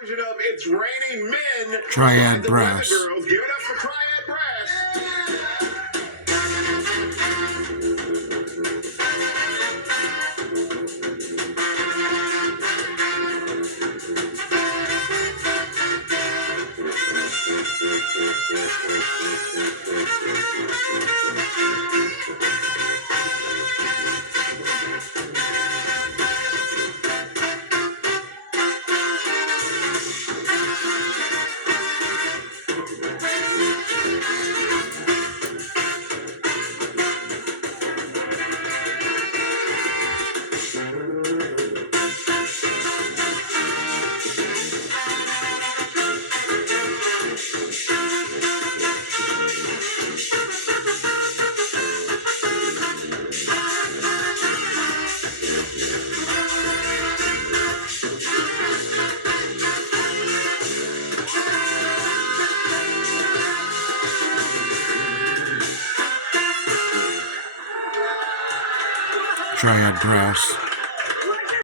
Version of It's Raining Men. Triad The Brass. Weather Girls. Give it up for Triad Brass. Triad Brass.